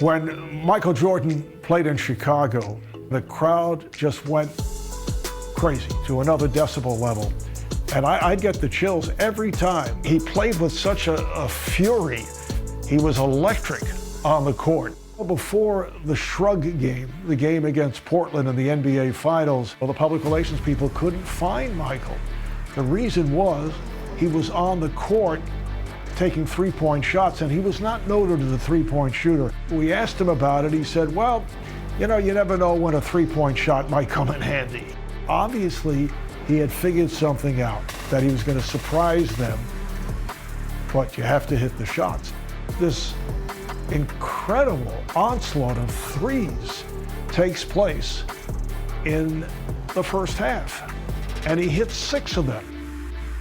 When Michael Jordan played in Chicago, the crowd just went crazy to another decibel level. And I'd get the chills every time. He played with such a fury. He was electric on the court. Before the Shrug game, the game against Portland in the NBA Finals, the public relations people couldn't find Michael. The reason was he was on the court taking three-point shots, and he was not noted as a three-point shooter. We asked him about it. He said, well, you know, you never know when a three-point shot might come in handy. Obviously, he had figured something out, that he was going to surprise them, but you have to hit the shots. This incredible onslaught of threes takes place in the first half, and he hit 6 of them.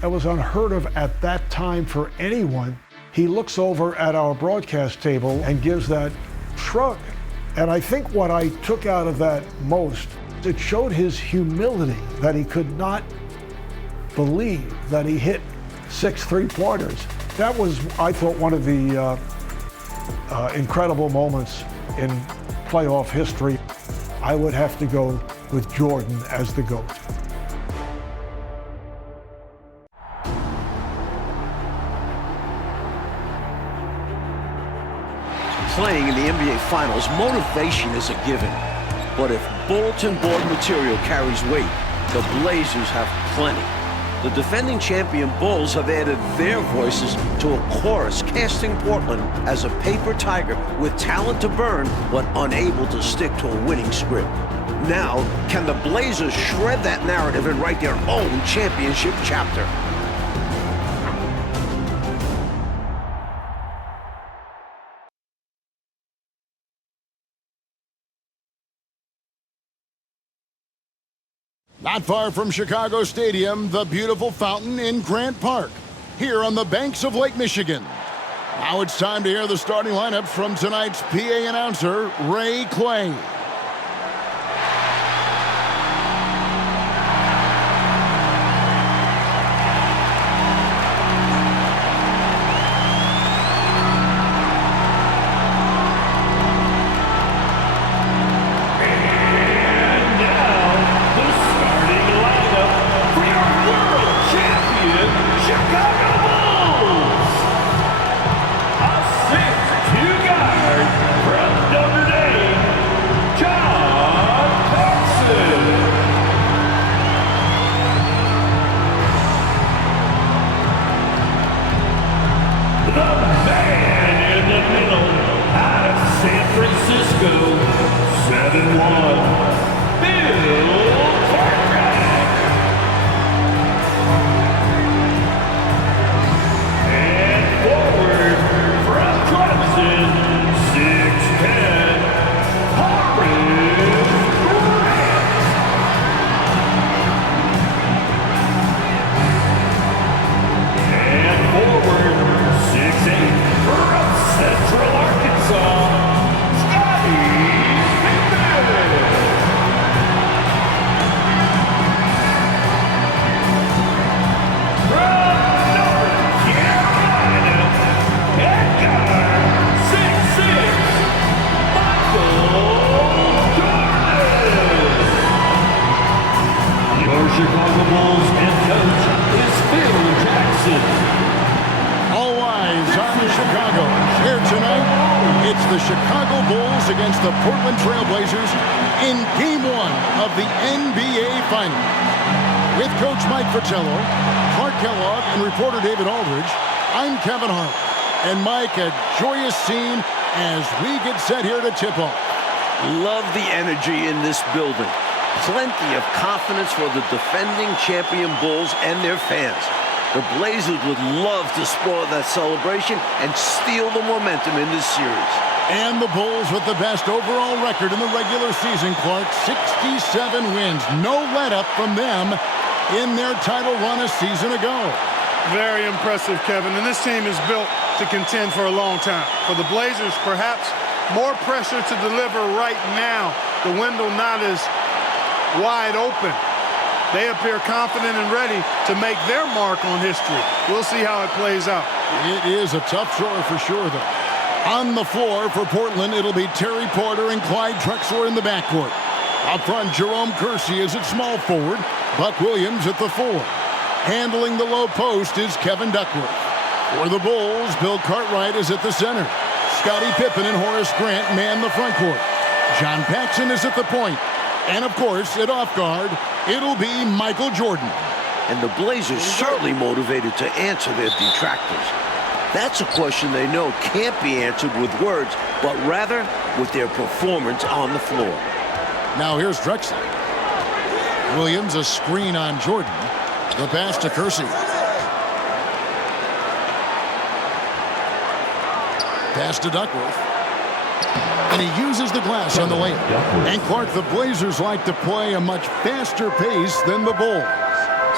That was unheard of at that time for anyone. He looks over at our broadcast table and gives that shrug. And I think what I took out of that most, it showed his humility, that he could not believe that he hit 6 three-pointers. That was, I thought, one of the incredible moments in playoff history. I would have to go with Jordan as the GOAT. Playing in the NBA Finals, motivation is a given. But if bulletin board material carries weight, the Blazers have plenty. The defending champion Bulls have added their voices to a chorus casting Portland as a paper tiger with talent to burn but unable to stick to a winning script. Now, can the Blazers shred that narrative and write their own championship chapter? Not far from Chicago Stadium, the beautiful fountain in Grant Park, here on the banks of Lake Michigan. Now it's time to hear the starting lineup from tonight's PA announcer, Ray Clay. The Chicago Bulls against the Portland Trail Blazers in Game 1 of the NBA Finals. With Coach Mike Fratello, Clark Kellogg, and reporter David Aldridge, I'm Kevin Hart. And Mike, a joyous scene as we get set here to tip off. Love the energy in this building. Plenty of confidence for the defending champion Bulls and their fans. The Blazers would love to spoil that celebration and steal the momentum in this series. And the Bulls with the best overall record in the regular season, Clark, 67 wins. No let-up from them in their title run a season ago. Very impressive, Kevin. And this team is built to contend for a long time. For the Blazers, perhaps more pressure to deliver right now. The window not as wide open. They appear confident and ready to make their mark on history. We'll see how it plays out. It is a tough chore for sure, though. On the floor for Portland, it'll be Terry Porter and Clyde Drexler in the backcourt. Up front, Jerome Kersey is at small forward. Buck Williams at the 4. Handling the low post is Kevin Duckworth. For the Bulls, Bill Cartwright is at the center. Scottie Pippen and Horace Grant man the front court. John Paxson is at the point. And, of course, at off guard, it'll be Michael Jordan. And the Blazers certainly motivated to answer their detractors. That's a question they know can't be answered with words, but rather with their performance on the floor. Now here's Drexler. Williams a screen on Jordan. The pass to Kersey. Pass to Duckworth. And he uses the glass on the layup. And Clark, the Blazers like to play a much faster pace than the Bulls.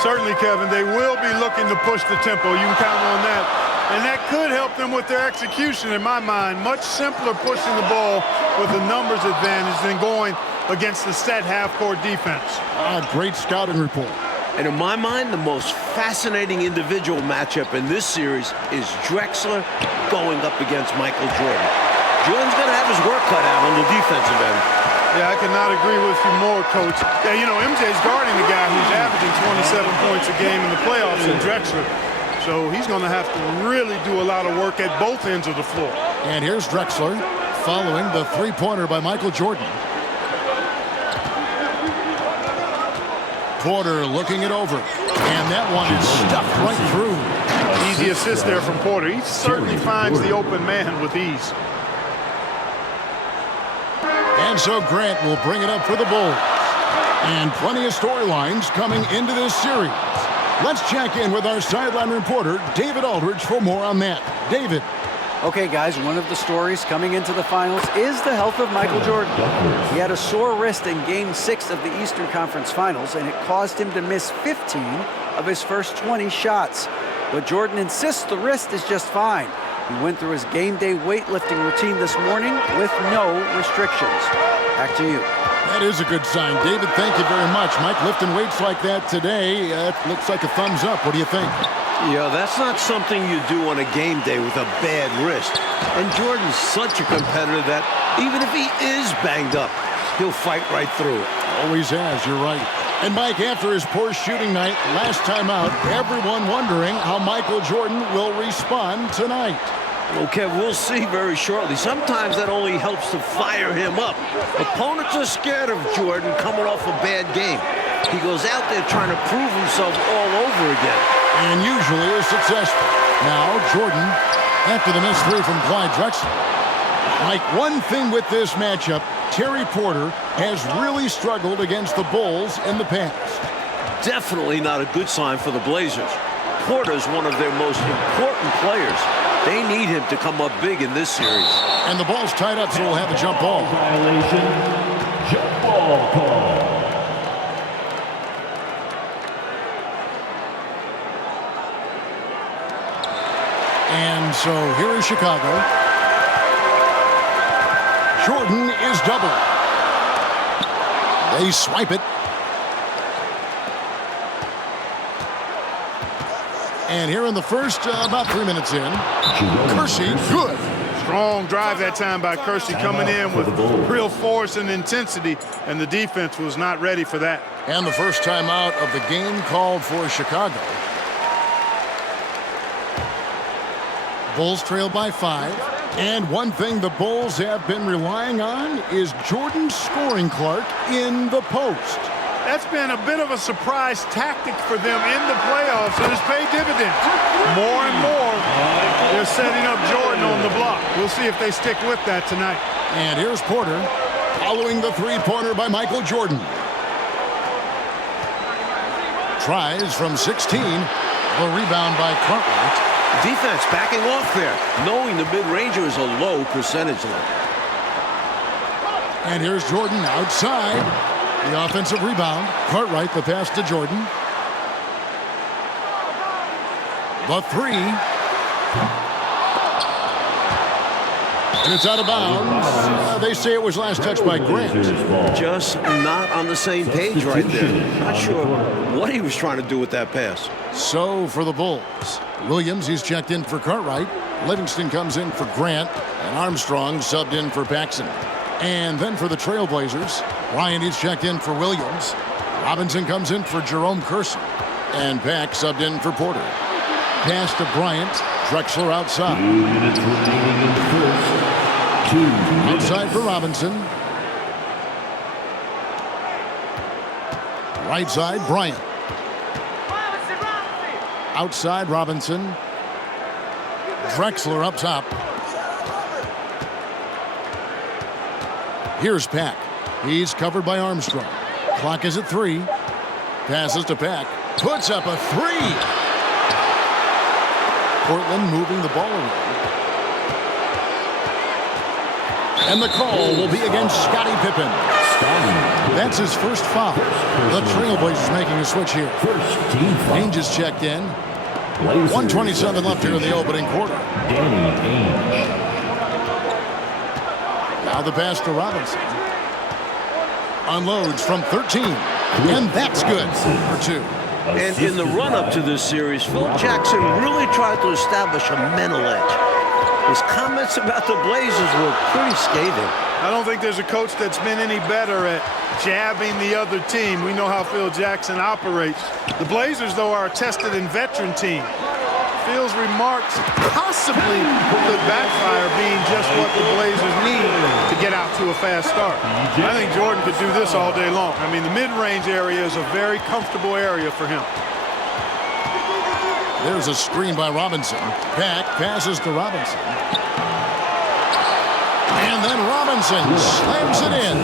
Certainly, Kevin, they will be looking to push the tempo. You can count on that. And that could help them with their execution, in my mind. Much simpler pushing the ball with a numbers advantage than going against the set half-court defense. Great scouting report. And in my mind, the most fascinating individual matchup in this series is Drexler going up against Michael Jordan. Jordan's going to have his work cut out on the defensive end. Yeah, I could not agree with you more, Coach. Yeah, you know, MJ's guarding the guy who's averaging 27 points a game in the playoffs in Drexler. So he's going to have to really do a lot of work at both ends of the floor. And here's Drexler following the three-pointer by Michael Jordan. Porter looking it over. And that one is stuffed right through. Easy assist there from Porter. He certainly finds the open man with ease. And so Grant will bring it up for the Bulls. And plenty of storylines coming into this series. Let's check in with our sideline reporter, David Aldridge, for more on that. David. Okay, guys, one of the stories coming into the finals is the health of Michael Jordan. He had a sore wrist in Game 6 of the Eastern Conference Finals, and it caused him to miss 15 of his first 20 shots. But Jordan insists the wrist is just fine. He went through his game day weightlifting routine this morning with no restrictions. Back to you. That is a good sign. David, thank you very much. Mike, lifting weights like that today, looks like a thumbs up. What do you think? Yeah, that's not something you do on a game day with a bad wrist. And Jordan's such a competitor that even if he is banged up, he'll fight right through it. Always has, you're right. And Mike, after his poor shooting night last time out, everyone wondering how Michael Jordan will respond tonight. Okay, we'll see very shortly. Sometimes that only helps to fire him up. Opponents are scared of Jordan coming off a bad game. He goes out there trying to prove himself all over again. And usually is successful. Now, Jordan, after the missed three from Clyde Drexler. Mike, one thing with this matchup, Terry Porter has really struggled against the Bulls in the past. Definitely not a good sign for the Blazers. Porter's one of their most important players. They need him to come up big in this series. And the ball's tied up, so we'll have a jump ball. Violation, jump ball call. And so here is Chicago. Jordan is double. They swipe it. And here in the first, about 3 minutes in, Kersey, good. Strong drive that time by Kersey, coming in with real force and intensity, and the defense was not ready for that. And the first time out of the game called for Chicago. Bulls trail by 5. And one thing the Bulls have been relying on is Jordan scoring, Clark, in the post. That's been a bit of a surprise tactic for them in the playoffs, and it's paid dividends. More and more, they're setting up Jordan on the block. We'll see if they stick with that tonight. And here's Porter following the three-pointer by Michael Jordan. Tries from 16. The rebound by Cartwright. Defense backing off there, knowing the mid-ranger is a low percentage level. And here's Jordan outside. The offensive rebound. Cartwright, the pass to Jordan. The three. And it's out of bounds. They say it was last touched by Grant. Just not on the same page right there. Not sure what he was trying to do with that pass. So for the Bulls, Williams, he's checked in for Cartwright. Livingston comes in for Grant. And Armstrong subbed in for Paxson. And then for the Trailblazers, Bryant, he's checked in for Williams. Robinson comes in for Jerome Curson. And Pack subbed in for Porter. Pass to Bryant. Drexler outside. 2 minutes remaining in the first. 2 minutes. Outside for Robinson. Right side, Bryant. Outside, Robinson. Drexler up top. Here's Pack. He's covered by Armstrong. Clock is at 3. Passes to Pack. Puts up a 3. Portland moving the ball around. And the call will be against Scottie Pippen. That's his first foul. The Trailblazers making a switch here. First team foul. Ainge is checked in. 1:27 left here in the opening quarter. Danny Ainge. Now the pass to Robinson. Unloads from 13. And that's good for 2. And in the run-up to this series, Phil Jackson really tried to establish a mental edge. His comments about the Blazers were pretty scathing. I don't think there's a coach that's been any better at jabbing the other team. We know how Phil Jackson operates. The Blazers, though, are a tested and veteran team. Phil's remarks possibly could backfire, being just what the Blazers need to get out to a fast start. I think Jordan could do this all day long. I mean, the mid-range area is a very comfortable area for him. There's a screen by Robinson. Pack passes to Robinson. And then Robinson slams it in.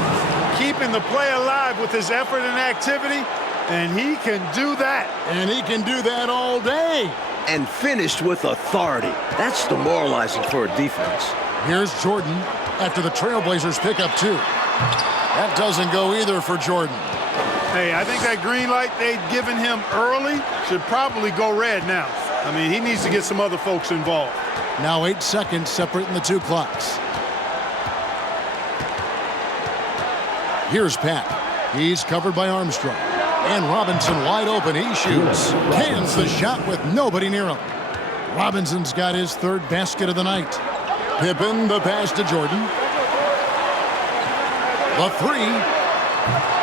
Keeping the play alive with his effort and activity, and he can do that. And he can do that all day. And finished with authority. That's demoralizing for a defense. Here's Jordan after the Trailblazers pick up 2. That doesn't go either for Jordan. Hey, I think that green light they'd given him early should probably go red now. I mean, he needs to get some other folks involved. Now 8 seconds separating the 2 clocks. Here's Pack. He's covered by Armstrong. And Robinson wide open. He shoots. Cans the shot with nobody near him. Robinson's got his 3rd basket of the night. Pippen, the pass to Jordan. The 3.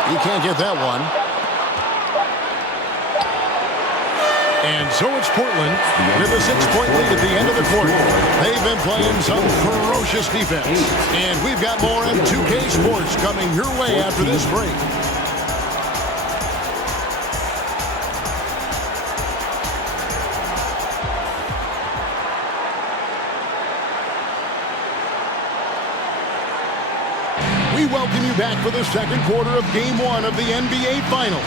He can't get that one. And so it's Portland with a 6-point lead at the end of the quarter. They've been playing some ferocious defense. And we've got more M2K Sports coming your way after this break. We welcome you back for the second quarter of Game 1 of the NBA Finals.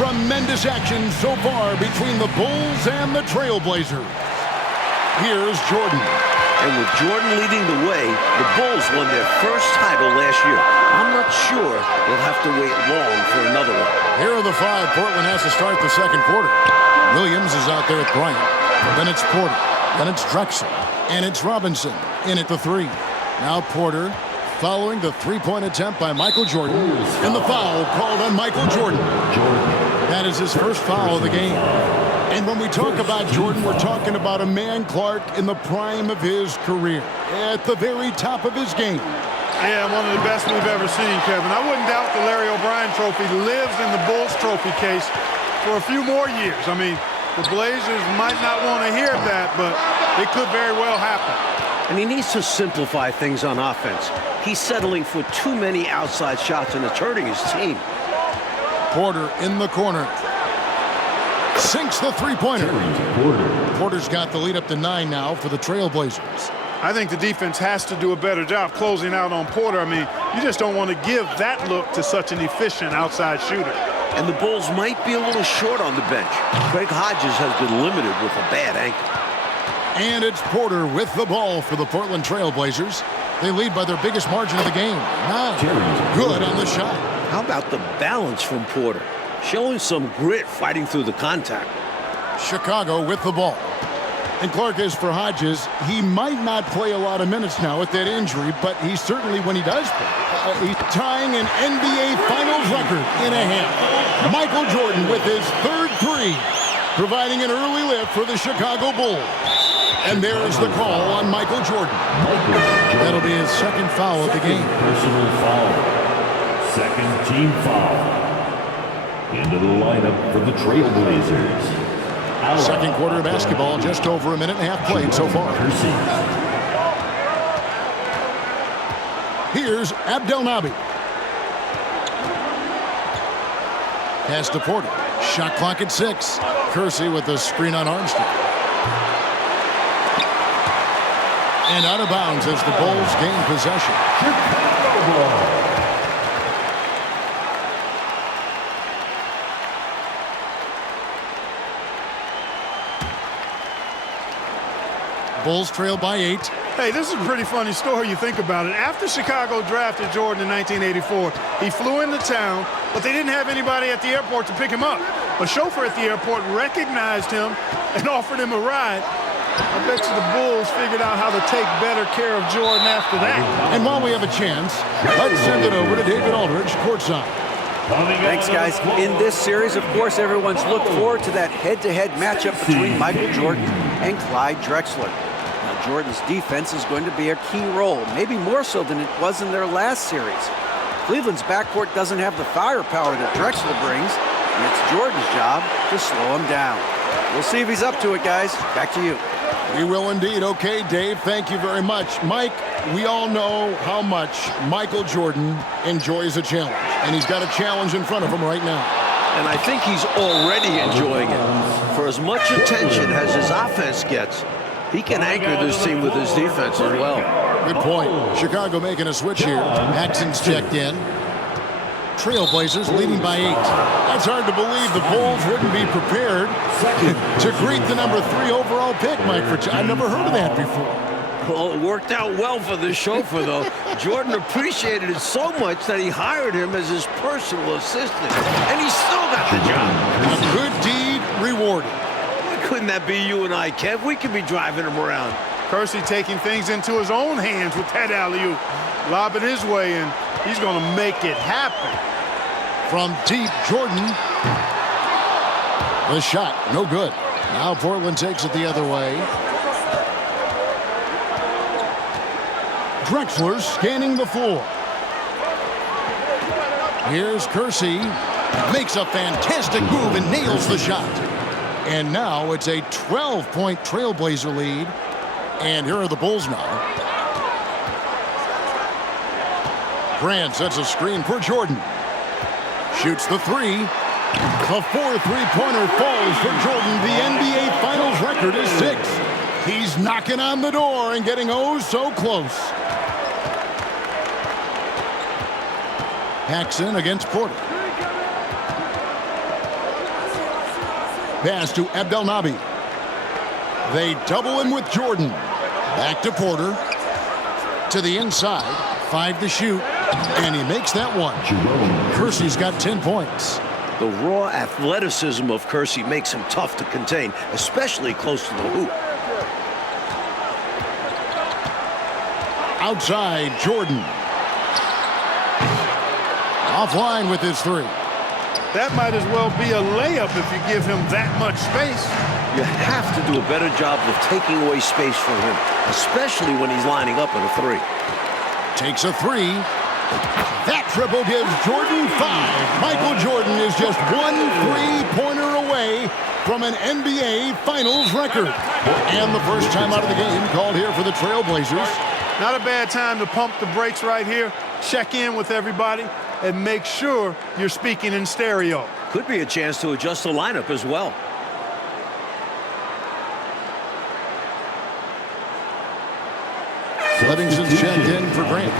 Tremendous action so far between the Bulls and the Trailblazers. Here's Jordan. And with Jordan leading the way, the Bulls won their first title last year. I'm not sure they'll have to wait long for another one. Here are the 5 Portland has to start the second quarter. Williams is out there with Bryant. Then it's Porter. Then it's Drexler. And it's Robinson in at the 3. Now Porter following the 3-point attempt by Michael Jordan. And the foul called on Michael Jordan. That is his first foul of the game. And when we talk about Jordan, we're talking about a man, Clark, in the prime of his career. At the very top of his game. Yeah, one of the best we've ever seen, Kevin. I wouldn't doubt the Larry O'Brien trophy lives in the Bulls trophy case for a few more years. I mean, the Blazers might not want to hear that, but it could very well happen. And he needs to simplify things on offense. He's settling for too many outside shots, and it's hurting his team. Porter in the corner. Sinks the 3-pointer. Porter's got the lead up to 9 now for the Trailblazers. I think the defense has to do a better job closing out on Porter. I mean, you just don't want to give that look to such an efficient outside shooter. And the Bulls might be a little short on the bench. Craig Hodges has been limited with a bad ankle. And it's Porter with the ball for the Portland Trailblazers. They lead by their biggest margin of the game. 9. Good on the shot. How about the balance from Porter? Showing some grit fighting through the contact. Chicago with the ball. And Clark, as for Hodges, he might not play a lot of minutes now with that injury, but he certainly, when he does play, he's tying an NBA Finals record in a half. Michael Jordan with his third three, providing an early lift for the Chicago Bulls. And there's the call on Michael Jordan. That'll be his second foul of the game. Personal foul. Second team foul. Into the lineup for the Trailblazers. Second quarter of basketball, just over a minute and a half played so far. Here's Abdelnaby. Pass to Porter. Shot clock at 6. Kersey with the screen on Armstrong. And out of bounds as the Bulls gain possession. Bulls trail by 8. Hey, this is a pretty funny story you think about it. After Chicago drafted Jordan in 1984, he flew into town, but they didn't have anybody at the airport to pick him up. A chauffeur at the airport recognized him and offered him a ride. I bet you the Bulls figured out how to take better care of Jordan after that. And while we have a chance, let's send it over to David Aldridge, courtside. Thanks, guys. In this series, of course, everyone's looked forward to that head-to-head matchup between Michael Jordan and Clyde Drexler. Now, Jordan's defense is going to be a key role, maybe more so than it was in their last series. Cleveland's backcourt doesn't have the firepower that Drexler brings, and it's Jordan's job to slow him down. We'll see if he's up to it, guys. Back to you. We will indeed. Okay, Dave, thank you very much. Mike, we all know how much Michael Jordan enjoys a challenge, and he's got a challenge in front of him right now. And I think he's already enjoying it. For as much attention as his offense gets, he can anchor this team with his defense as well. Good point. Chicago making a switch here. Maxon's checked in. Trailblazers leading by 8. That's hard to believe the Bulls wouldn't be prepared to greet the number 3 overall pick, Mike. I've never heard of that before. Well, it worked out well for the chauffeur, though. Jordan appreciated it so much that he hired him as his personal assistant. And he still got the job. A good deed rewarded. Why couldn't that be you and I, Kev? We could be driving him around. Kersey taking things into his own hands with that alley-oop. Lobbing his way in. He's going to make it happen. From deep, Jordan. The shot, no good. Now Portland takes it the other way. Drexler scanning the floor. Here's Kersey. Makes a fantastic move and nails the shot. And now it's a 12-point Trailblazer lead. And here are the Bulls now. Grant sets a screen for Jordan. Shoots the 3. The 4th three-pointer falls for Jordan. The NBA Finals record is 6. He's knocking on the door and getting oh so close. Paxson against Porter. Pass to Abdelnaby. They double him with Jordan. Back to Porter. To the inside. 5 to shoot. And he makes that one. Kersey's got 10 points. The raw athleticism of Kersey makes him tough to contain, especially close to the hoop. Outside, Jordan. Offline with his 3. That might as well be a layup if you give him that much space. You have to do a better job of taking away space from him, especially when he's lining up in a 3. Takes a 3. That triple gives Jordan 5. Michael Jordan is just 1 3-pointer away from an NBA Finals record. And the first time out of the game called here for the Trailblazers. Not a bad time to pump the brakes right here, check in with everybody, and make sure you're speaking in stereo. Could be a chance to adjust the lineup as well. Livingston's checked in for Grant.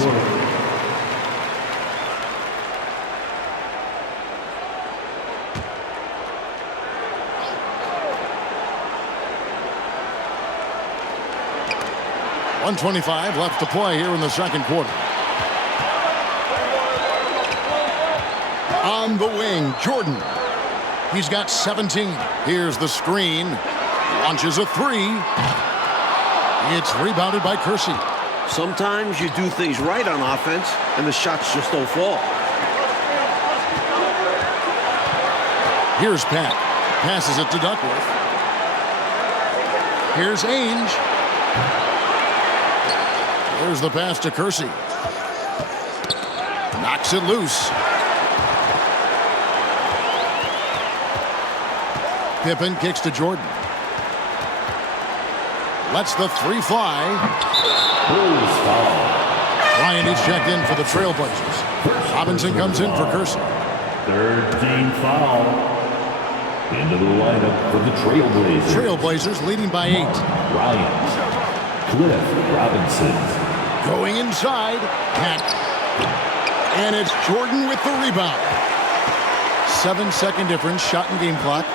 .125 left to play here in the second quarter. On the wing, Jordan. He's got 17. Here's the screen. Launches a three. It's rebounded by Kersey. Sometimes you do things right on offense, and the shots just don't fall. Here's Pat. Passes it to Duckworth. Here's Ainge. There's the pass to Kersey. Knocks it loose. Pippen kicks to Jordan. Lets the three fly. Bulls foul. Bryant is checked in for the Trailblazers. Robinson comes in for Kersey. Third team foul. Into the lineup for the Trailblazers. Trailblazers leading by 8. Bryant. Cliff Robinson. Going inside. Pat. And it's Jordan with the rebound. 7-second difference. Shot and game clock.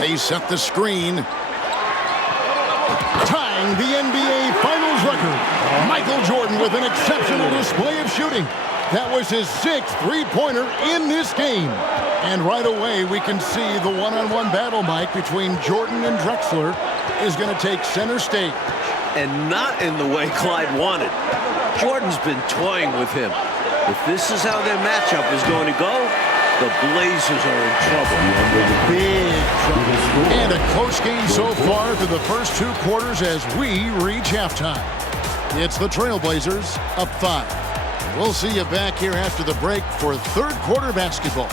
They set the screen. Tying the NBA Finals record. Michael Jordan with an exceptional display of shooting. That was his 6th three-pointer in this game. And right away, we can see the one-on-one battle, Mike, between Jordan and Drexler is going to take center stage. And not in the way Clyde wanted. Jordan's been toying with him. If this is how their matchup is going to go, the Blazers are in trouble. Big trouble. And a close game so far through the first 2 quarters as we reach halftime. It's the Trailblazers up 5. We'll see you back here after the break for third quarter basketball.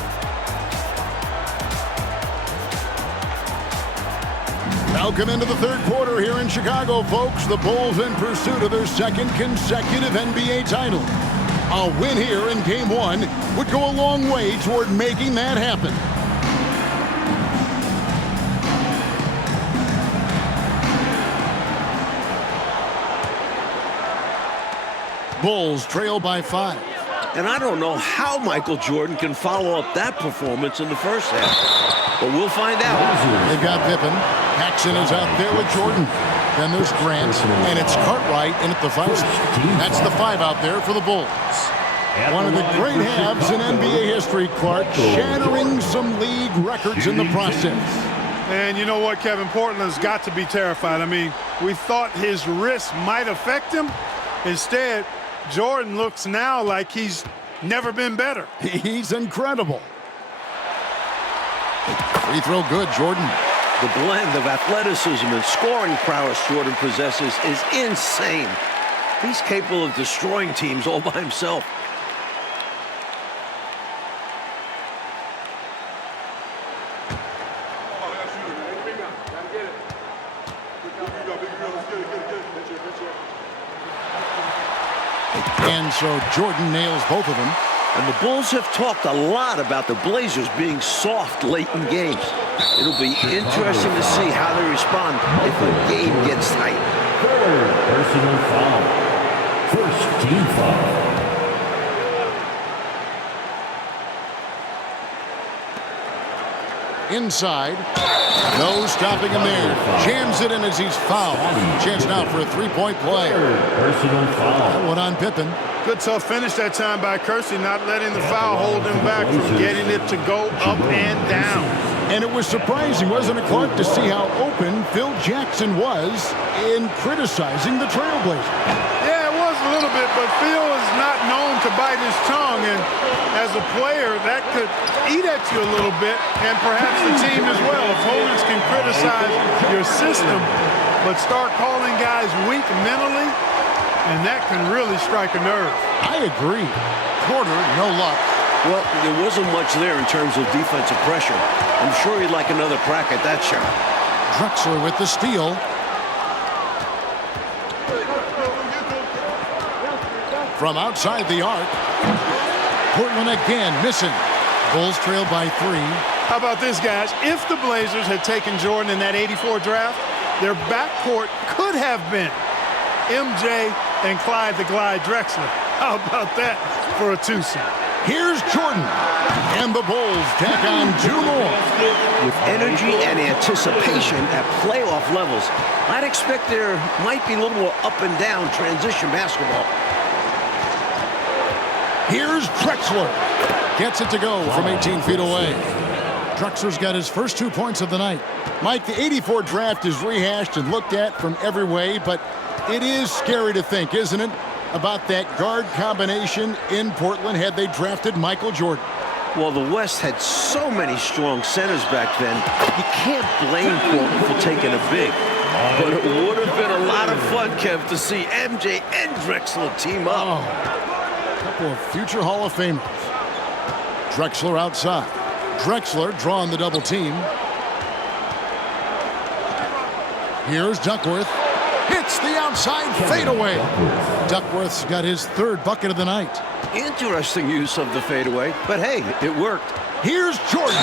Welcome into the third quarter here in Chicago, folks. The Bulls in pursuit of their 2nd consecutive NBA title. A win here in Game 1 would go a long way toward making that happen. Bulls trail by 5. And I don't know how Michael Jordan can follow up that performance in the first half. But we'll find out. They've got Pippen. Paxson is out there with Jordan. Then there's Grant, and it's Cartwright in at the 5. That's the 5 out there for the Bulls. One of the great halves in NBA history, Clark, shattering some league records in the process. And you know what, Kevin? Portland's got to be terrified. I mean, we thought his wrist might affect him. Instead, Jordan looks now like he's never been better. He's incredible. Free throw good, Jordan. The blend of athleticism and scoring prowess Jordan possesses is insane. He's capable of destroying teams all by himself. And so Jordan nails both of them. And the Bulls have talked a lot about the Blazers being soft late in games. It'll be interesting to see how they respond if the game gets tight. Third personal foul. First team foul. Inside. No stopping him there. Jams it in as he's fouled. Chance now for a three-point play. Third personal foul. That one on Pippen. Good tough finish that time by Kersey, not letting the foul hold him back from getting it to go up and down. And it was surprising, wasn't it, Clark, to see how open Phil Jackson was in criticizing the Trailblazers. Yeah, it was a little bit, but Phil is not known to bite his tongue, and as a player, that could eat at you a little bit, and perhaps the team as well. Opponents can criticize your system, but start calling guys weak mentally, and that can really strike a nerve. I agree. Porter, no luck. Well, there wasn't much there in terms of defensive pressure. I'm sure he'd like another crack at that shot. Drexler with the steal. From outside the arc. Portland again missing. Bulls trail by 3. How about this, guys? If the Blazers had taken Jordan in that '84 draft, their backcourt could have been MJ and Clyde Drexler. How about that for a twosome? Here's Jordan. And the Bulls tack on 2 more. With energy and anticipation at playoff levels, I'd expect there might be a little more up and down transition basketball. Here's Drexler. Gets it to go from 18 feet away. Drexler's got his first 2 points of the night. Mike, the 84 draft is rehashed and looked at from every way, but it is scary to think, isn't it, about that guard combination in Portland had they drafted Michael Jordan. Well, the West had so many strong centers back then, you can't blame Portland for taking a big. But it would have been a lot of fun, Kev, to see MJ and Drexler team up. Oh, a couple of future Hall of Famers. Drexler outside. Drexler drawing the double team. Here's Duckworth. Hits the outside fadeaway. Duckworth's got his third bucket of the night. Interesting use of the fadeaway, but hey, it worked. Here's Jordan.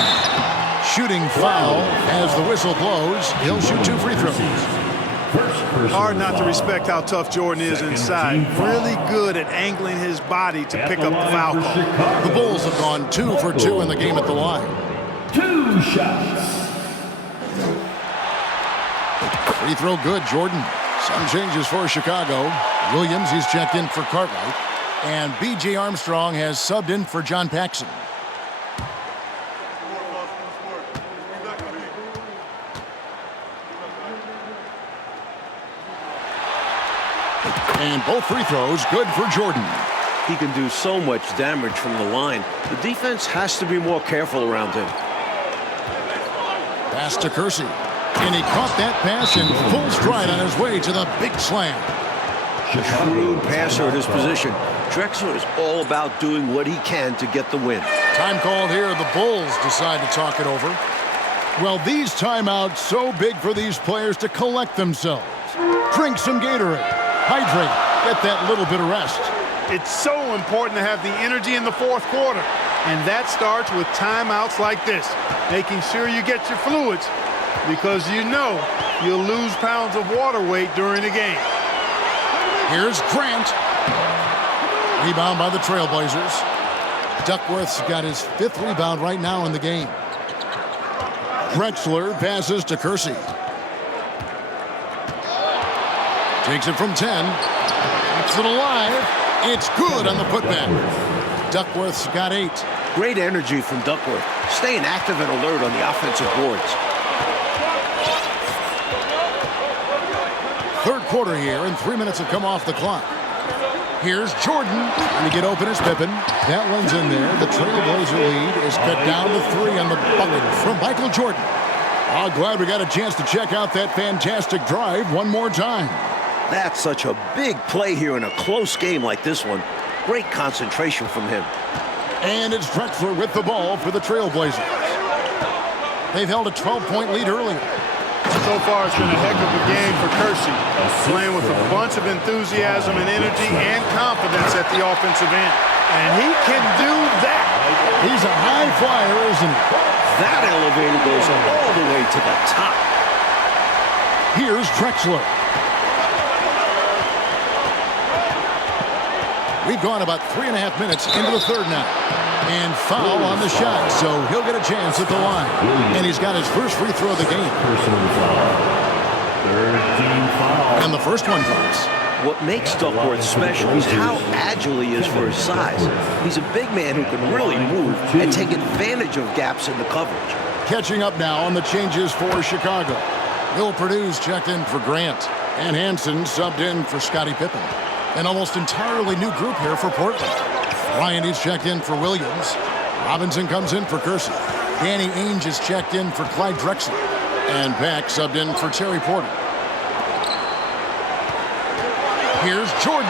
Shooting foul as the whistle blows. He'll shoot 2 free throws. Hard not to respect how tough Jordan is inside. Really good at angling his body to pick up the foul call. The Bulls have gone 2 for 2 in the game at the line. 2 shots. Free throw good, Jordan. Some changes for Chicago. Williams, he's checked in for Cartwright. And B.J. Armstrong has subbed in for John Paxson. And both free throws good for Jordan. He can do so much damage from the line. The defense has to be more careful around him. Pass to Kersey. And he caught that pass in full stride on his way to the big slam. Shrewd passer at his position. Drexler is all about doing what he can to get the win. Time called here. The Bulls decide to talk it over. Well, these timeouts so big for these players to collect themselves. Drink some Gatorade. Hydrate. Get that little bit of rest. It's so important to have the energy in the fourth quarter. And that starts with timeouts like this. Making sure you get your fluids, because you know you'll lose pounds of water weight during the game. Here's Grant. Rebound by the Trailblazers. Duckworth's got his 5th rebound right now in the game. Drexler passes to Kersey. Takes it from 10. Keeps it alive. It's good on the putback. Duckworth's got 8. Great energy from Duckworth, staying active and alert on the offensive boards. Third quarter here, and 3 minutes have come off the clock. Here's Jordan. Trying to get open as Pippen. That one's in there. The Trailblazer lead is cut down to 3 on the bucket from Michael Jordan. Oh, glad we got a chance to check out that fantastic drive one more time. That's such a big play here in a close game like this one. Great concentration from him. And it's Drexler with the ball for the Trailblazers. They've held a 12-point lead earlier. So far, it's been a heck of a game for Kersey, playing with a bunch of enthusiasm and energy and confidence at the offensive end. And he can do that. He's a high flyer, isn't he? That elevator goes all the way to the top. Here's Drexler. We've gone about 3.5 minutes into the third now. And foul on the shot, so he'll get a chance at the line. And he's got his first free throw of the game. Personal foul. Third team foul. And the first one drops. What makes Duckworth special is how agile he is for his size. He's a big man who can really move and take advantage of gaps in the coverage. Catching up now on the changes for Chicago. Bill Perdue's checked in for Grant. And Hansen subbed in for Scottie Pippen. An almost entirely new group here for Portland. Ryan is checked in for Williams. Robinson comes in for Kersey. Danny Ainge is checked in for Clyde Drexler. And Pack subbed in for Terry Porter. Here's Jordan.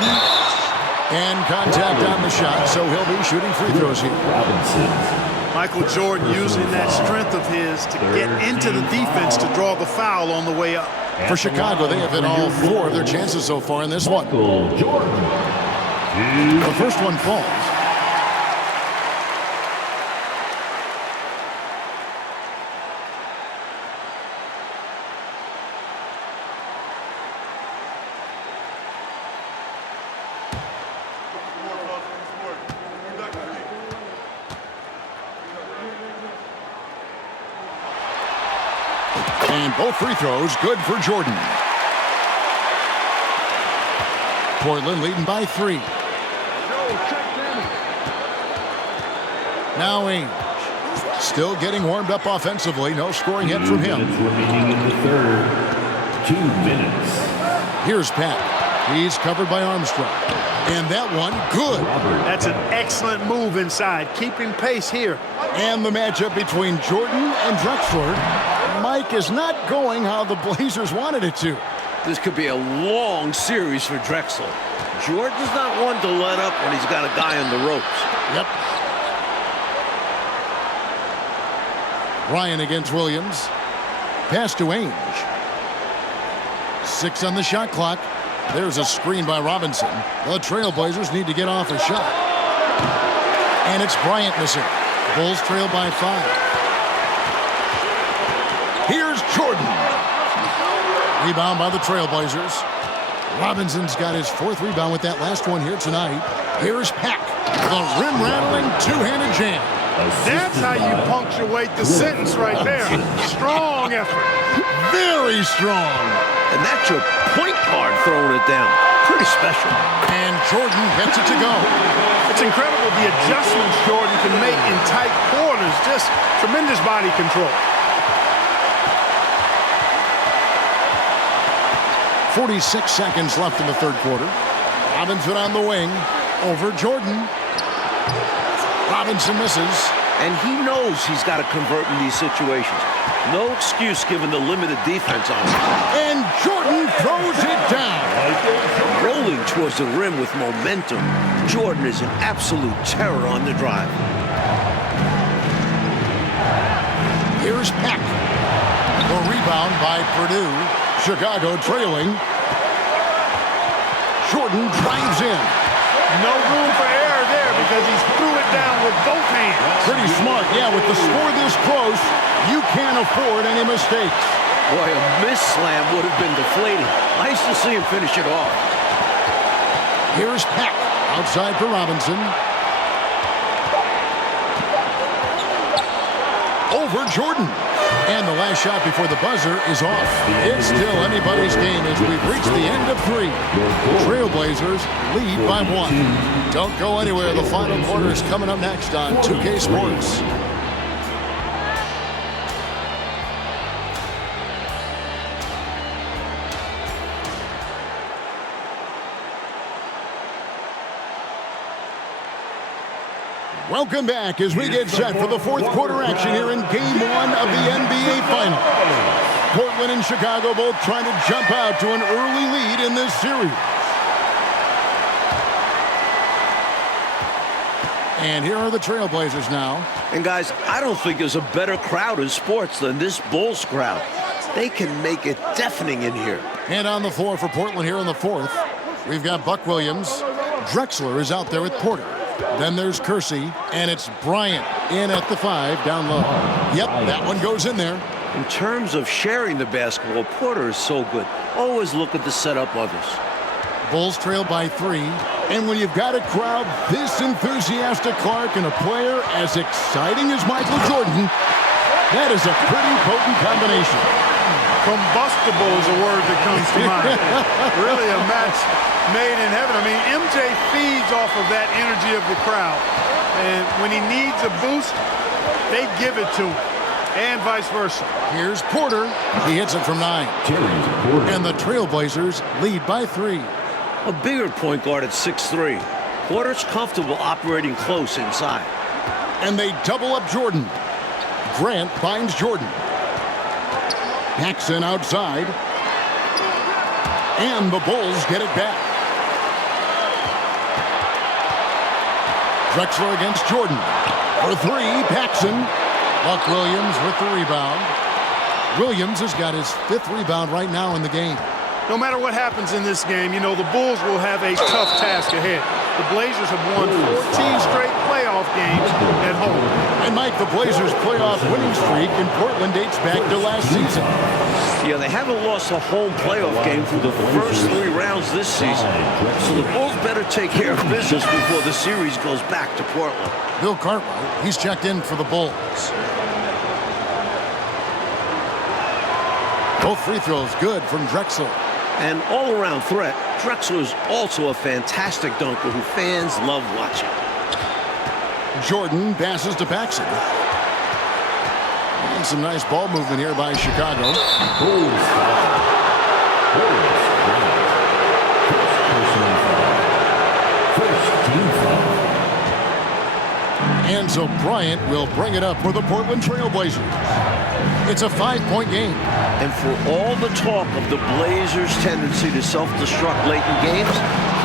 And contact on the shot, so he'll be shooting free throws here. Robinson. Michael Jordan using that strength of his to get into the defense to draw the foul on the way up. For Chicago, they have hit all 4 of their chances so far in this one. Jordan. The first one falls. And both free throws good for Jordan. Portland leading by 3. Now Ainge. Still getting warmed up offensively. No scoring yet from him. 2 minutes remaining in the third. 2 minutes. Here's Pat. He's covered by Armstrong. And that one, good. That's an excellent move inside, keeping pace here. And the matchup between Jordan and Drexler. Mike is not going how the Blazers wanted it to. This could be a long series for Drexler. Jordan's not one to let up when he's got a guy on the ropes. Yep. Ryan against Williams. Pass to Ainge. 6 on the shot clock. There's a screen by Robinson. The Trailblazers need to get off a shot. And it's Bryant missing. Bulls trail by 5. Here's Jordan. Rebound by the Trailblazers. Robinson's got his 4th rebound with that last one here tonight. Here's Pack. The rim-rattling two-handed jam. That's how you punctuate the sentence right there. Strong effort. Very strong. And that's your point guard throwing it down. Pretty special. And Jordan gets it to go. It's incredible the adjustments Jordan can make in tight quarters. Just tremendous body control. 46 seconds left in the third quarter. Robinson on the wing. Over Jordan. Robinson misses. And he knows he's got to convert in these situations. No excuse given the limited defense on him. And Jordan throws it down. Rolling towards the rim with momentum. Jordan is an absolute terror on the drive. Here's Peck. The rebound by Purdue. Chicago trailing. Jordan drives in. No room for error there because he threw it down with both hands. Pretty smart. Yeah, with the score this close, you can't afford any mistakes. Boy, a miss slam would have been deflating. Nice to see him finish it off. Here's Peck. Outside for Robinson. Over Jordan. And the last shot before the buzzer is off. It's still anybody's game as we've reached the end of 3. Trailblazers lead by 1. Don't go anywhere. The final quarter is coming up next on 2K Sports. Welcome back as we get set for the fourth quarter action here in Game 1 of the NBA Finals. Portland and Chicago both trying to jump out to an early lead in this series. And here are the Trailblazers now. And guys, I don't think there's a better crowd in sports than this Bulls crowd. They can make it deafening in here. And on the floor for Portland here in the fourth, we've got Buck Williams. Drexler is out there with Porter. Then there's Kersey, and it's Bryant in at the 5 down low. Yep, that one goes in there. In terms of sharing the basketball, Porter is so good. Always looking to set up others. Bulls trail by 3. And when you've got a crowd this enthusiastic, Clark, and a player as exciting as Michael Jordan, that is a pretty potent combination. Combustible is a word that comes to mind. Really a match made in heaven. I mean, MJ feeds off of that energy of the crowd. And when he needs a boost, they give it to him. And vice versa. Here's Porter. He hits it from 9. And the Trailblazers lead by 3. A bigger point guard at 6'3". Porter's comfortable operating close inside. And they double up Jordan. Grant finds Jordan. Paxson outside. And the Bulls get it back. Drexler against Jordan. For 3, Paxson. Buck Williams with the rebound. Williams has got his 5th rebound right now in the game. No matter what happens in this game, you know, the Bulls will have a tough task ahead. The Blazers have won 14 straight playoff games at home. And Mike, the Blazers' playoff winning streak in Portland dates back to last season. Yeah, they haven't lost a home playoff game through the first 3 rounds this season. So the Bulls better take care of business before the series goes back to Portland. Bill Cartwright, he's checked in for the Bulls. Both free throws good from Drexler. An all-around threat, Drexler is also a fantastic dunker who fans love watching. Jordan passes to Paxson. And some nice ball movement here by Chicago. Bulls foul. Bulls Bryant. First team foul. And so Bryant will bring it up for the Portland Trailblazers. It's a 5-point game. And for all the talk of the Blazers' tendency to self-destruct late in games,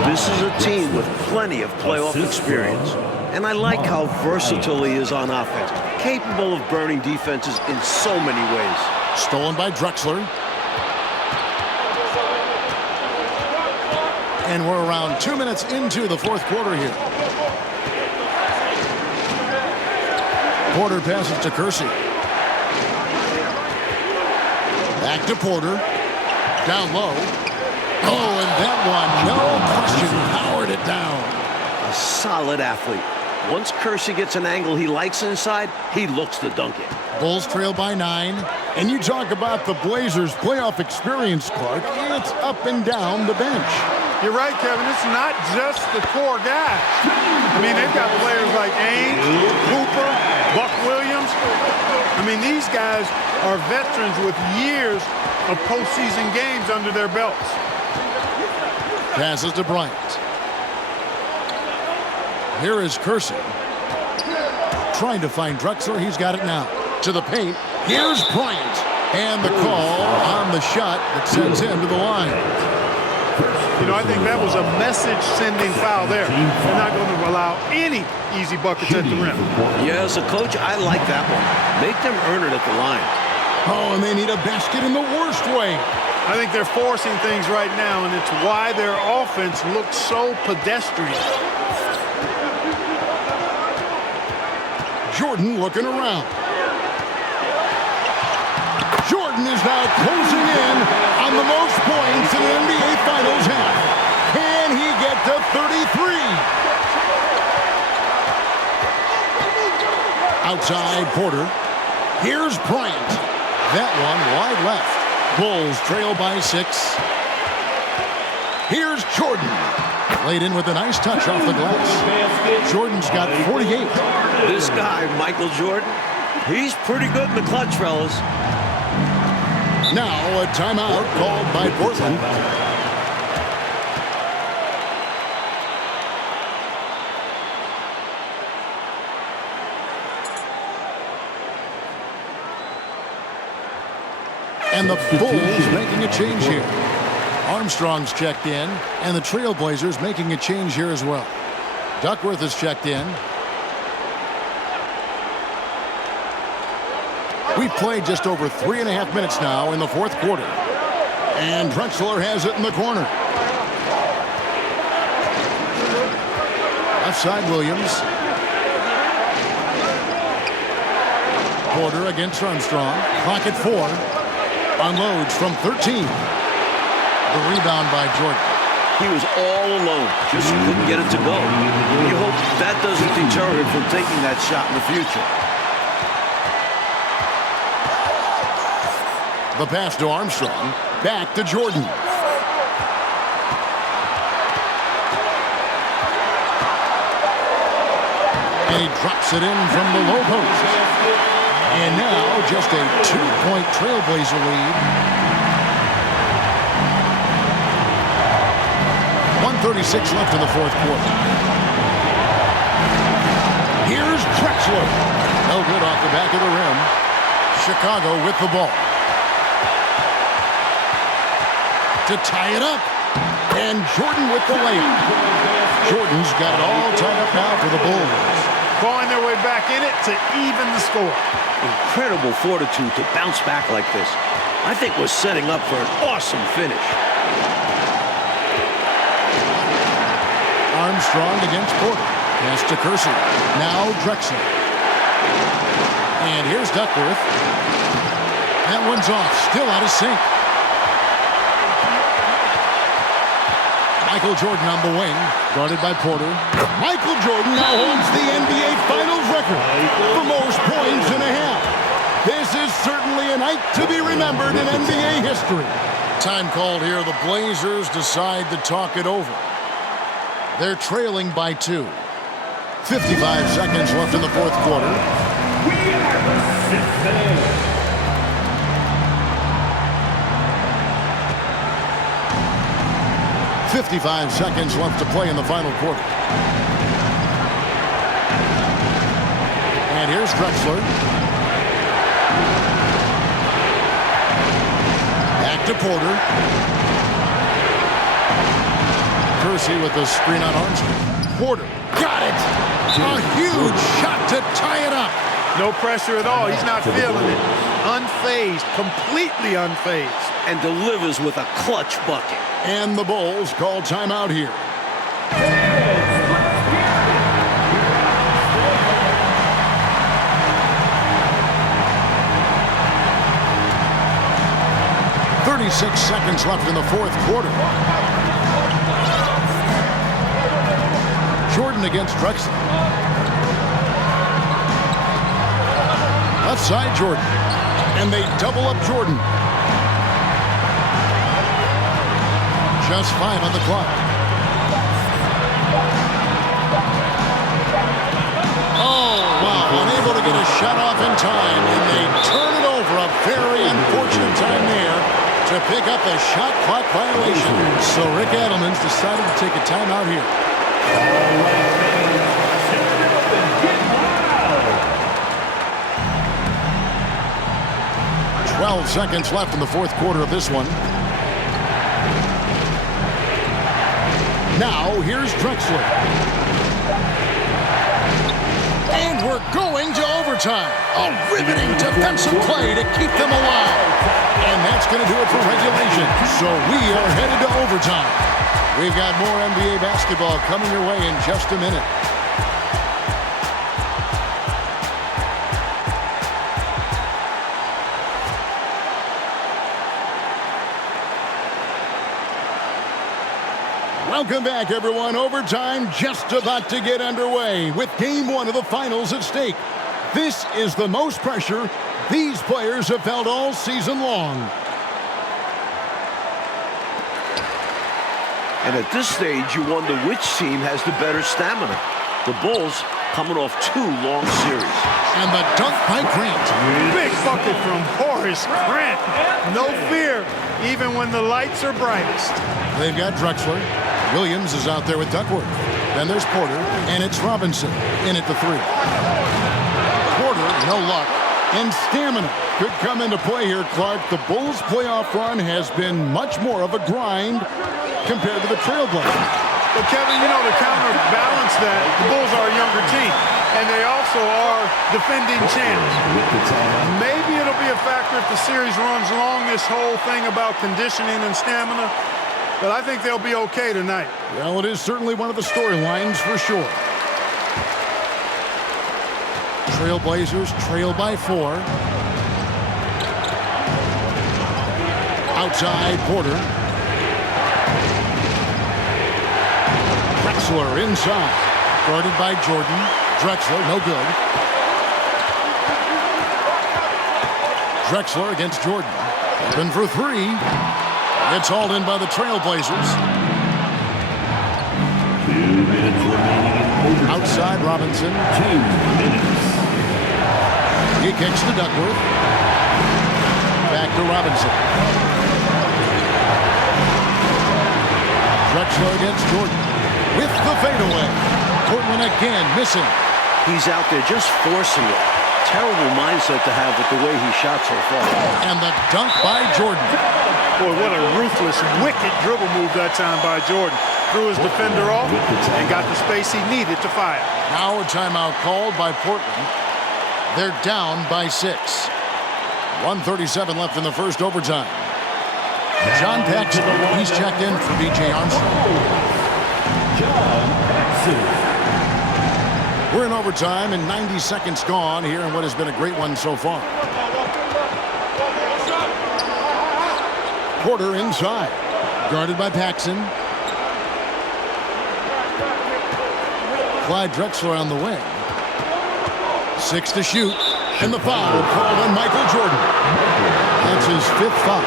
this is a team with plenty of playoff experience. And I like how versatile he is on offense, capable of burning defenses in so many ways. Stolen by Drexler. And we're around 2 minutes into the fourth quarter here. Porter passes to Kersey. Back to Porter. Down low. Oh, and that one, no question, powered it down. A solid athlete. Once Kersey gets an angle he likes inside, he looks to dunk it. Bulls trail by 9. And you talk about the Blazers' playoff experience, Clark. It's up and down the bench. You're right, Kevin. It's not just the core guys. I mean, they've got players like Ainge, Cooper, Buck Williams. I mean, these guys are veterans with years of postseason games under their belts. Passes to Bryant. Here is Kersey. Trying to find Drexler. He's got it now. To the paint. Here's Bryant. And the call on the shot that sends him to the line. You know, I think that was a message-sending foul there. They're not going to allow any easy buckets at the rim. Yeah, as a coach, I like that one. Make them earn it at the line. Oh, and they need a basket in the worst way. I think they're forcing things right now, and it's why their offense looks so pedestrian. Jordan looking around. Jordan is now closing in on the most points in the NBA Finals half. Can he get to 33? Outside Porter. Here's Bryant. That one wide left. Bulls trail by 6. Here's Jordan. Laid in with a nice touch off the glass. Jordan's got 48. This guy, Michael Jordan, he's pretty good in the clutch, fellas. Now a timeout called by Portland. And the Bulls making a change here. Armstrong's checked in, and the Trailblazers making a change here as well. Duckworth is checked in. We've played just over 3.5 minutes now in the fourth quarter. And Drexler has it in the corner. Left side, Williams. Porter against Armstrong. Clock at 4. Unloads from 13. The rebound by Jordan. He was all alone. Just couldn't get it to go. You hope that doesn't deter him from taking that shot in the future. The pass to Armstrong. Back to Jordan. And he drops it in from the low post. And now just a 2-point Trailblazer lead. 1:36 left in the fourth quarter. Here's Drexler. No good off the back of the rim. Chicago with the ball. To tie it up. And Jordan with the layup. Jordan's got it all tied up now for the Bulls. Clawing their way back in it to even the score. Incredible fortitude to bounce back like this. I think we're setting up for an awesome finish. Armstrong against Porter. Pass to Kersey. Now Drexler. And here's Duckworth. That one's off. Still out of sync. Michael Jordan on the wing, guarded by Porter. Michael Jordan now holds the NBA Finals record for most points in a half. This is certainly a night to be remembered in NBA history. Time called here. The Blazers decide to talk it over. They're trailing by 2. 55 seconds left in the fourth quarter. We are the sixth inning. 55 seconds left to play in the final quarter. And here's Drexler. Back to Porter. Kersey with the screen on Armstrong. Porter got it. A huge shot to tie it up. No pressure at all. He's not feeling it. Unfazed, completely unfazed. And delivers with a clutch bucket. And the Bulls call timeout here. 36 seconds left in the fourth quarter. Jordan against Drexler. Left side Jordan. And they double up Jordan. Just 5 on the clock. Oh, wow. Unable to get a shot off in time. And they turn it over. A very unfortunate time there to pick up a shot clock violation. So Rick Adelman's decided to take a timeout here. 12 seconds left in the fourth quarter of this one. Now, here's Drexler. And we're going to overtime. A riveting defensive play to keep them alive. And that's going to do it for regulation. So we are headed to overtime. We've got more NBA basketball coming your way in just a minute. Welcome back, everyone. Overtime just about to get underway with Game 1 of the Finals at stake. This is the most pressure these players have felt all season long. And at this stage, you wonder which team has the better stamina. The Bulls coming off 2 long series. And the dunk by Grant. Big bucket from Horace Grant. No fear, even when the lights are brightest. They've got Drexler. Williams is out there with Duckworth. Then there's Porter, and it's Robinson in at the 3. Porter, no luck. And stamina could come into play here, Clark. The Bulls' playoff run has been much more of a grind compared to the Trailblazers. But Kevin, you know, to counterbalance that, the Bulls are a younger team, and they also are defending champs. Maybe it'll be a factor if the series runs long, this whole thing about conditioning and stamina. But I think they'll be okay tonight. Well, it is certainly one of the storylines for sure. Trailblazers trail by 4. Outside, Porter. Drexler inside. Guarded by Jordan. Drexler, no good. Drexler against Jordan. Open for 3. It's hauled in by the Trailblazers. 2 minutes remaining in overtime. Outside, Robinson. 2 minutes. He kicks to Duckworth. Back to Robinson. Drexler against Jordan. With the fadeaway. Portland again missing. He's out there just forcing it. Terrible mindset to have with the way he shot so far. And the dunk by Jordan. Boy, what a ruthless, wicked dribble move that time by Jordan. Threw his defender off and got the space he needed to fire. Now a timeout called by Portland. They're down by 6. 1:37 left in the first overtime. John Paxson, he's checked in for B.J. Armstrong. John Paxson. We're in overtime and 90 seconds gone here in what has been a great one so far. Porter inside. Guarded by Paxson. Clyde Drexler on the wing. 6 to shoot. And the foul called on Michael Jordan. That's his 5th foul.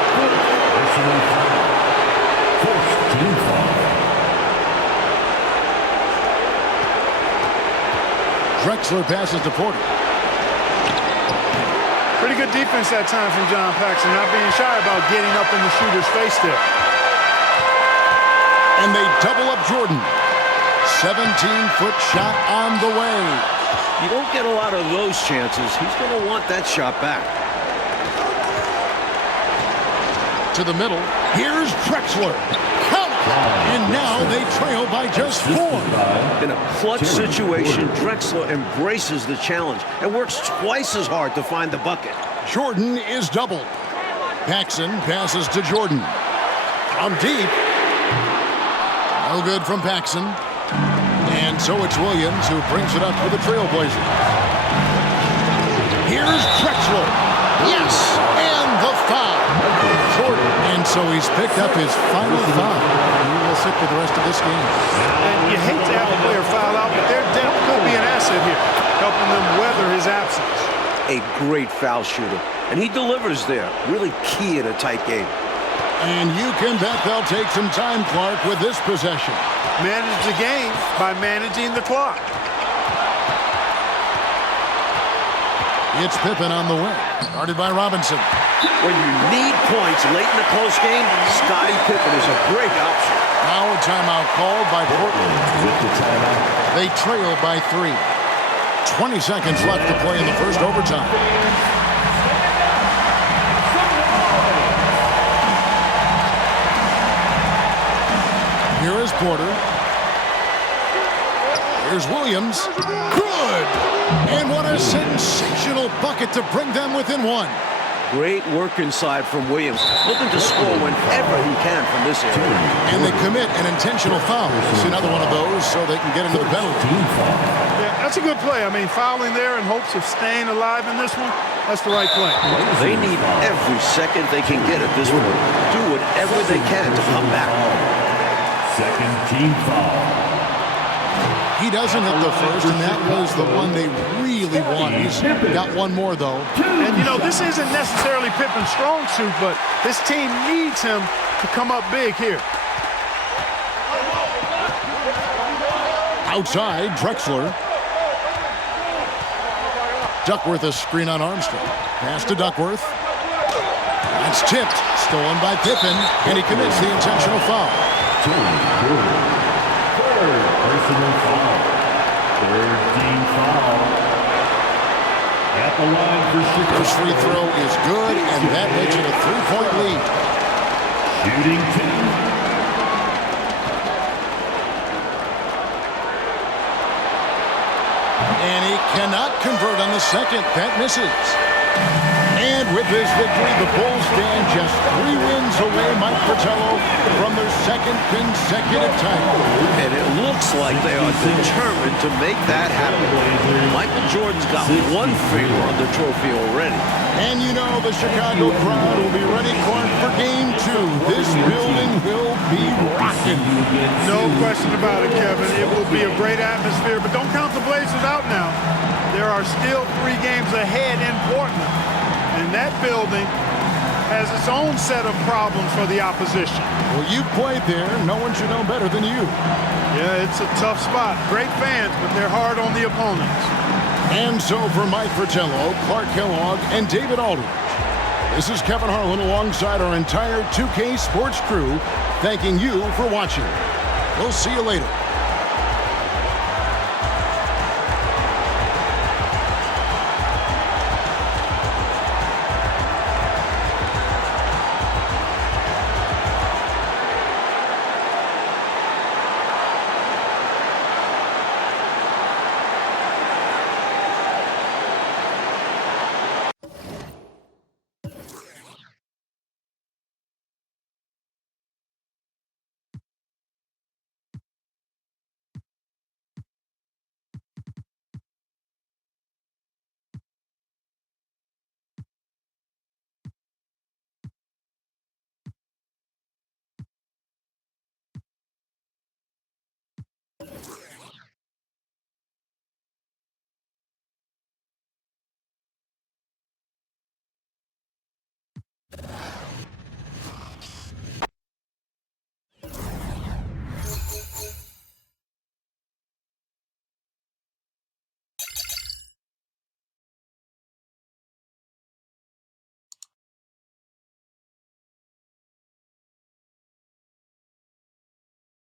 Drexler passes to Porter. Pretty good defense that time from John Paxson, not being shy about getting up in the shooter's face there. And they double up Jordan. 17-foot shot on the way. You don't get a lot of those chances. He's going to want that shot back. To the middle. Here's Drexler. Count! And now they trail by just 4. In a clutch situation, Drexler embraces the challenge and works twice as hard to find the bucket. Jordan is doubled. Paxson passes to Jordan. From deep. No good from Paxson. And so it's Williams who brings it up for the Trailblazers. Here's Drexler. Yes! And the foul. Jordan. And so he's picked up his final foul. He will sit for the rest of this game. And you hate to have a player foul out, but their depth could be an asset here, helping them weather his absence. A great foul shooter, and he delivers there. Really key in a tight game. And you can bet they'll take some time, Clark, with this possession. Manage the game by managing the clock. It's Pippen on the way. Guarded by Robinson. When you need points late in the close game, Scottie Pippen is a great option. Now a timeout called by Portland. With the timeout. They trail by 3. 20 seconds left to play in the first overtime. Here is Porter. Here's Williams. Good! And what a sensational bucket to bring them within 1. Great work inside from Williams, looking to score whenever he can from this area. And they commit an intentional foul. It's another one of those so they can get into the penalty. Yeah, that's a good play. I mean, fouling there in hopes of staying alive in this one, that's the right play. They need every second they can get at this point. Do whatever they can to come back. Second team foul. He doesn't hit the first, and that was the one they really want. He's got one more, though. And, you know, this isn't necessarily Pippen's strong suit, but this team needs him to come up big here. Outside, Drexler. Duckworth a screen on Armstrong. Pass to Duckworth. That's tipped. Stolen by Pippen, and he commits the intentional foul. Third personal foul. Third team foul. At the line for Chicago. First free throw is good, and that makes it a 3-point lead. Shooting 2. And he cannot convert on the second. That misses. And with this victory, the Bulls stand just 3 wins away, Mike Fratello, from their second consecutive title. And it looks like they are determined to make that happen. Michael Jordan's got one finger on the trophy already. And you know the Chicago crowd will be ready, Clark, for Game 2. This building will be rocking. No question about it, Kevin. It will be a great atmosphere, but don't count the Blazers out now. There are still 3 games ahead in Portland. And that building has its own set of problems for the opposition. Well, you played there. No one should know better than you. Yeah, it's a tough spot. Great fans, but they're hard on the opponents. And so for Mike Fratello, Clark Kellogg, and David Aldridge, this is Kevin Harlan alongside our entire 2K Sports crew, thanking you for watching. We'll see you later.